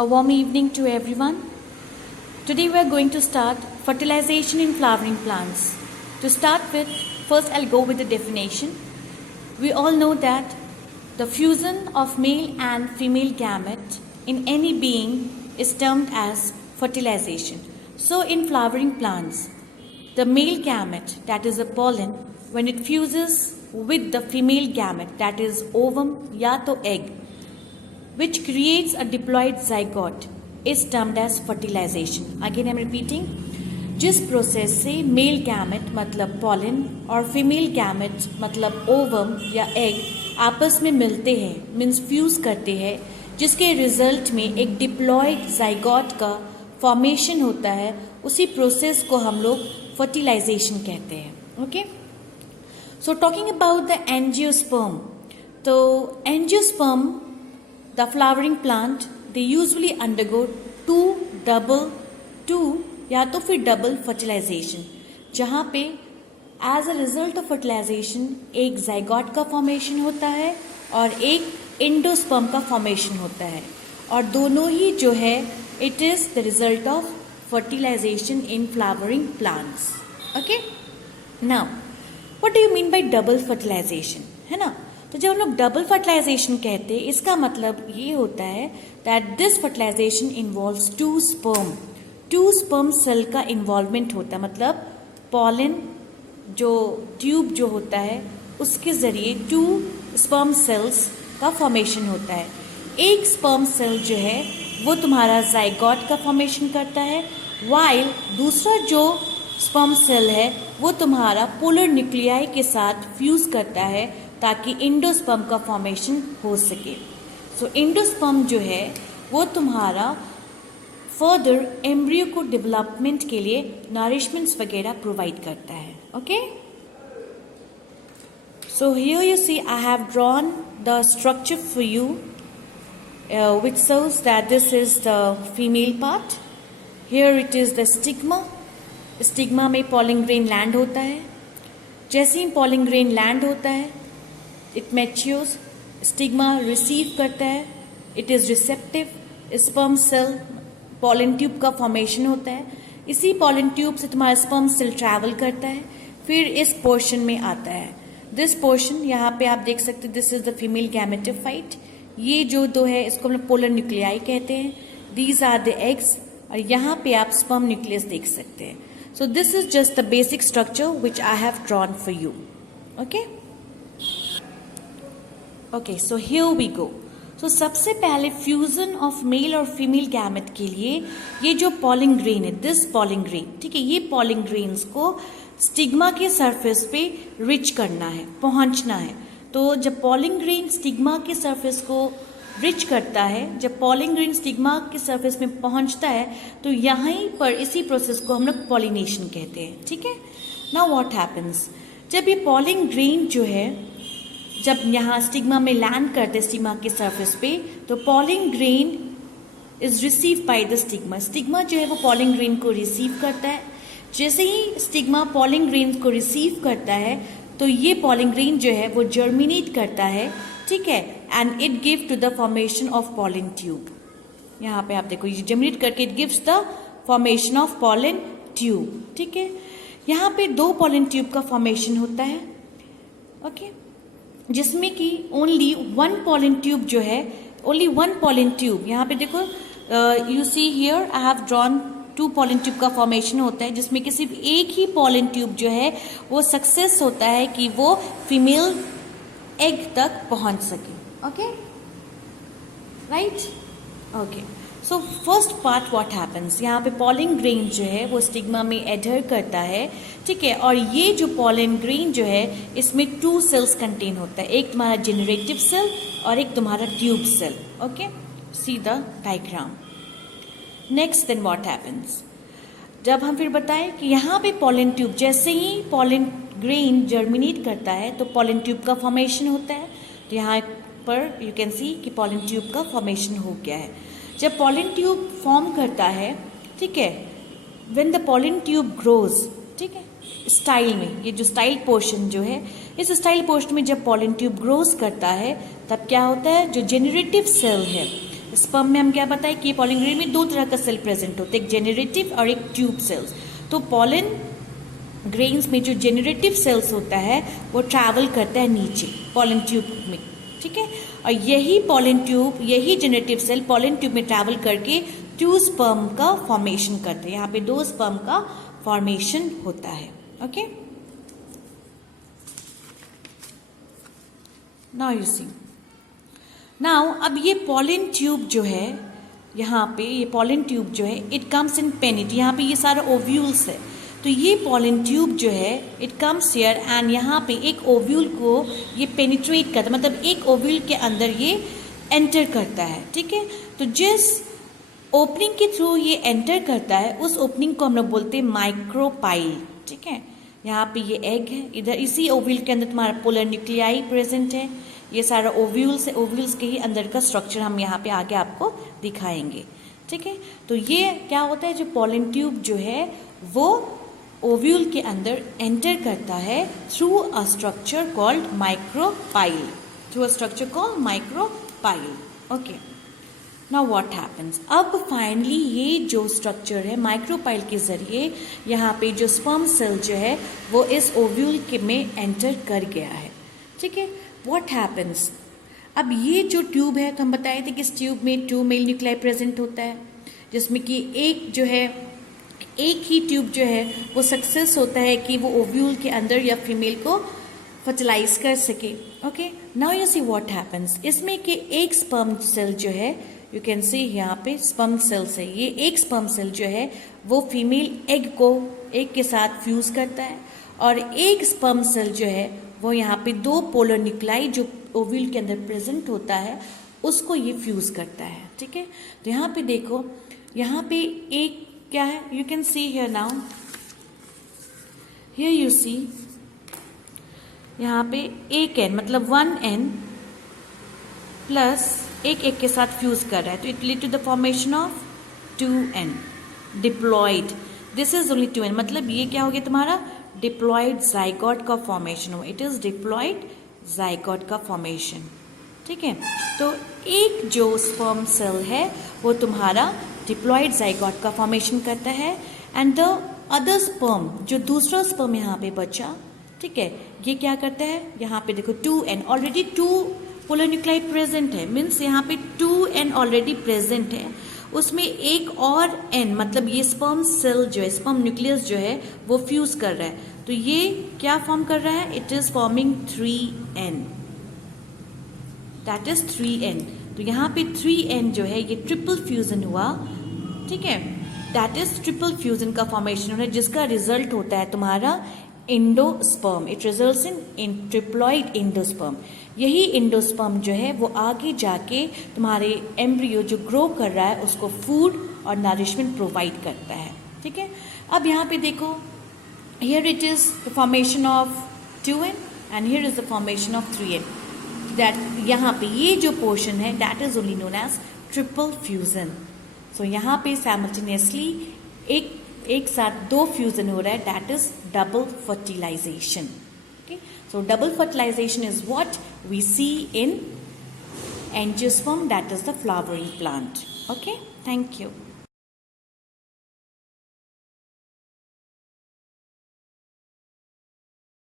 A warm evening to everyone. Today we are going to start fertilization in flowering plants. To start with, first I'll go with the definition. We all know that the fusion of male and female gamete in any being is termed as fertilization. So in flowering plants, the male gamete, that is the pollen, when it fuses with the female gamete, that is ovum या तो egg, which creates a diploid zygote, is termed as fertilization. Again I'm repeating. जिस process से male gamete मतलब pollen और female gamete मतलब ovum या egg आपस में मिलते हैं, मीन्स फ्यूज करते हैं, जिसके रिजल्ट में एक डिप्लॉयड जाइगोट का फॉर्मेशन होता है, उसी प्रोसेस को हम लोग फर्टिलाइजेशन कहते हैं. Okay, so talking about the angiosperm. तो angiosperm, the flowering plant, they usually undergo two या तो फिर डबल फर्टिलाइजेशन, जहाँ पे as a result of fertilization एक जाइगोट का फॉर्मेशन होता है और एक एंडोस्पर्म का फॉर्मेशन होता है, और दोनों ही जो है it is the result of fertilization in flowering plants. Okay, now what do you mean by double fertilization, है ना. तो जब हम लोग डबल फर्टिलाइजेशन कहते हैं, इसका मतलब ये होता है that this fertilization involves two sperm cell का इन्वॉल्वमेंट होता है. मतलब पॉलन जो ट्यूब जो होता है उसके जरिए टू स्पर्म सेल्स का फॉर्मेशन होता है. एक स्पर्म सेल जो है वो तुम्हारा जाइगोट का फॉर्मेशन करता है, वाइल दूसरा जो स्पर्म सेल है वो तुम्हारा पोलर न्यूक्लियाई के साथ फ्यूज करता है ताकि एंडोस्पर्म का फॉर्मेशन हो सके. सो एंडोस्पर्म जो है वो तुम्हारा फर्दर एम्ब्रियो को डेवलपमेंट के लिए नरिशमेंट्स वगैरह प्रोवाइड करता है. Okay, so here you see I have drawn the structure for you which shows that this is the female part. Here it is the stigma. Stigma में pollen grain लैंड होता है. जैसे ही pollen grain land होता है, it matures, stigma receive करता है, it is receptive, sperm cell pollen tube का formation होता है. इसी pollen ट्यूब से तुम्हारा स्पर्म सेल ट्रैवल करता है, फिर इस पोर्शन में आता है. दिस पोर्शन यहाँ पे आप देख सकते हैं, this is the female gametophyte. ये जो दो है इसको हम लोग पोलर न्यूक्लियाई कहते हैं. दीज आर द एग्स, और यहाँ पे आप स्पर्म न्यूक्लियस देख सकते हैं. So this is just the basic structure which I have drawn for you. Okay okay, so here we go. So सबसे पहले फ्यूजन ऑफ मेल और फीमेल गैमेट के लिए ये जो पॉलिन ग्रेन है, दिस पॉलिन ग्रेन, ठीक है, ये पॉलिन ग्रेन्स को स्टिग्मा के सरफेस पे रिच करना है, पहुंचना है. तो जब पॉलिन ग्रेन स्टिग्मा के सरफेस को रिच करता है, जब पॉलिन ग्रेन स्टिग्मा के सरफेस में पहुंचता है, तो यहीं पर इसी प्रोसेस को हम लोग पॉलिनेशन कहते हैं. ठीक है, नाउ व्हाट हैपेंस, जब ये पॉलिन ग्रेन जो है जब यहाँ स्टिग्मा में लैंड करते स्टिग्मा के सरफेस पे, तो pollen grain is receive by the stigma. Stigma जो है वो पॉलिन ग्रेन को रिसीव करता है. जैसे ही स्टिग्मा पॉलिन ग्रेन को रिसीव करता है, तो ये पॉलिन ग्रेन जो है वो जर्मिनेट करता है, ठीक है, and it give to the formation of pollen tube. यहाँ पे आप देखो, ये जर्मिनेट करके it gives the formation of pollen tube. ठीक है, यहाँ पे दो पॉलिन ट्यूब का फॉर्मेशन होता है. ओके, जिसमें कि ओनली वन पॉलिन ट्यूब जो है, ओनली वन पॉलिन ट्यूब, यहाँ पे देखो you see here I have drawn two pollen tube का फॉर्मेशन होता है, जिसमें कि सिर्फ एक ही पॉलिन ट्यूब जो है वो सक्सेस होता है कि वो फीमेल एग तक पहुंच सके. Okay, right. Okay, so first part what happens, यहाँ पे पॉलिन ग्रेन जो है वो स्टिग्मा में एडहर करता है, ठीक है, और ये जो पॉलिन ग्रेन जो है इसमें टू सेल्स कंटेन होता है, एक तुम्हारा जेनरेटिव सेल और एक तुम्हारा tube cell. Okay, see the diagram. Next then what happens, जब हम फिर बताएं कि यहाँ पे पॉलिन ट्यूब, जैसे ही पॉलिन ग्रेन जर्मिनेट करता है तो पॉलिन ट्यूब का फॉर्मेशन होता है. तो यहाँ पर यू कैन सी कि पॉलिन ट्यूब का फॉर्मेशन हो गया है. जब पॉलिन ट्यूब फॉर्म करता है, ठीक है, when the pollen tube grows, ठीक है, स्टाइल में, ये जो स्टाइल पोर्शन जो है, इस स्टाइल पोर्शन में जब पॉलिन ट्यूब ग्रोज करता है, तब क्या होता है, जो जेनरेटिव सेल है स्पर्म में हम क्या बताए कि पॉलन ग्रेन में दो तरह का सेल प्रेजेंट होते हैं, एक जेनरेटिव और एक ट्यूब सेल्स। तो पॉलन ग्रेन्स में जो जेनरेटिव सेल्स होता है वो ट्रैवल करता है नीचे पॉलन ट्यूब में, ठीक है, और यही पॉलन ट्यूब, यही जेनरेटिव सेल पॉलन ट्यूब में ट्रैवल करके 2 स्पर्म का फॉर्मेशन करते हैं। यहाँ पे 2 स्पर्म का फॉर्मेशन होता है। Okay, now you see, now अब ये पॉलन ट्यूब जो है, यहाँ पे ये पॉलन ट्यूब जो है इट कम्स इन पेनिट, यहाँ पे ये सारा ओव्यूल्स है। तो ये पॉलन ट्यूब जो है इट कम्स हियर एंड यहाँ पे एक ओव्यूल को ये पेनिट्रेट करता है, मतलब एक ओव्यूल के अंदर ये एंटर करता है, ठीक है। तो जिस ओपनिंग के थ्रू ये एंटर करता है उस ओपनिंग को हम लोग बोलते हैं माइक्रोपाइल, ठीक है। यहाँ पे ये एग है, इधर इसी ओव्यूल के अंदर तुम्हारा पोलर न्यूक्लियाई प्रेजेंट है, ये सारा ओव्यूल्स है, ओव्यूल्स के ही अंदर का स्ट्रक्चर हम यहाँ पे आगे आपको दिखाएंगे, ठीक है। तो ये क्या होता है, जो पॉलन ट्यूब जो है वो ओव्यूल के अंदर एंटर करता है through a structure called micropyle, through a structure called micropyle. Okay, now what happens, अब फाइनली ये जो स्ट्रक्चर है माइक्रोपाइल के जरिए यहाँ पे जो स्पर्म सेल जो है वो इस ओव्यूल के में एंटर कर गया है, ठीक है। व्हाट हैपेंस, अब ये जो ट्यूब है तो हम बताए थे कि इस ट्यूब में 2 मेल न्यूक्लियाई प्रेजेंट होता है, जिसमें कि एक जो है, एक ही ट्यूब जो है वो सक्सेस होता है कि वो ओव्यूल के अंदर या फीमेल को फर्टिलाइज कर सके। Okay, now you see what happens, इसमें कि एक स्पर्म सेल जो है, यू कैन सी यहाँ पे स्पर्म सेल्स है, ये एक स्पर्म सेल जो है वो फीमेल एग को एग के साथ फ्यूज करता है, और एक स्पर्म सेल जो है वो यहाँ पे 2 पोलर न्यूक्लाई जो ओव्यूल के अंदर प्रेजेंट होता है उसको ये फ्यूज करता है, ठीक है। तो यहाँ पे देखो, यहाँ पे एक क्या है, you can see here, now here you see, यहाँ पे एक एन मतलब 1 एन प्लस एक एक के साथ फ्यूज कर रहा है, तो it lead to the formation of 2 N diploid, this is only 2 N, मतलब ये क्या हो गया तुम्हारा डिप्लॉयड जाइगोट का फॉर्मेशन हो, इट इज डिप्लॉयड जाइगोट का फॉर्मेशन, ठीक है। तो एक जो स्पर्म सेल है वो तुम्हारा डिप्लॉयड जाइगोट का फॉर्मेशन करता है, एंड द अदर स्पर्म, जो दूसरा स्पर्म यहाँ पे बचा, ठीक है, ये क्या करता है, यहाँ पे देखो 2 N, already 2 polar nuclei present है, मीन्स यहाँ पे 2 एन ऑलरेडी प्रेजेंट है, उसमें एक और एन मतलब ये स्पर्म सेल जो है, स्पर्म न्यूक्लियस जो है वो फ्यूज कर रहा है, तो ये क्या फॉर्म कर रहा है, it is forming 3 N, that is 3 N. तो यहाँ पे 3 एन जो है ये ट्रिपल फ्यूजन हुआ, ठीक है, दैट इज ट्रिपल फ्यूजन का फॉर्मेशन हो रहा है, जिसका रिजल्ट होता है तुम्हारा endosperm, it results in triploid endosperm. यही इंडोस्पर्म जो है वो आगे जाके तुम्हारे एम्ब्रियो जो ग्रो कर रहा है उसको फूड और नरिशमेंट प्रोवाइड करता है, ठीक है। अब यहाँ पे देखो, here it is the formation of 2 N and here is the formation of 3 N, that यहाँ पे ये जो पोर्शन है that is only known as triple fusion. So यहाँ पे साइमल्टेनियसली एक साथ 2 फ्यूजन हो रहा है, that is double fertilization. Okay, so double fertilization is what we see in angiosperm, that is the flowering plant. Okay, thank you.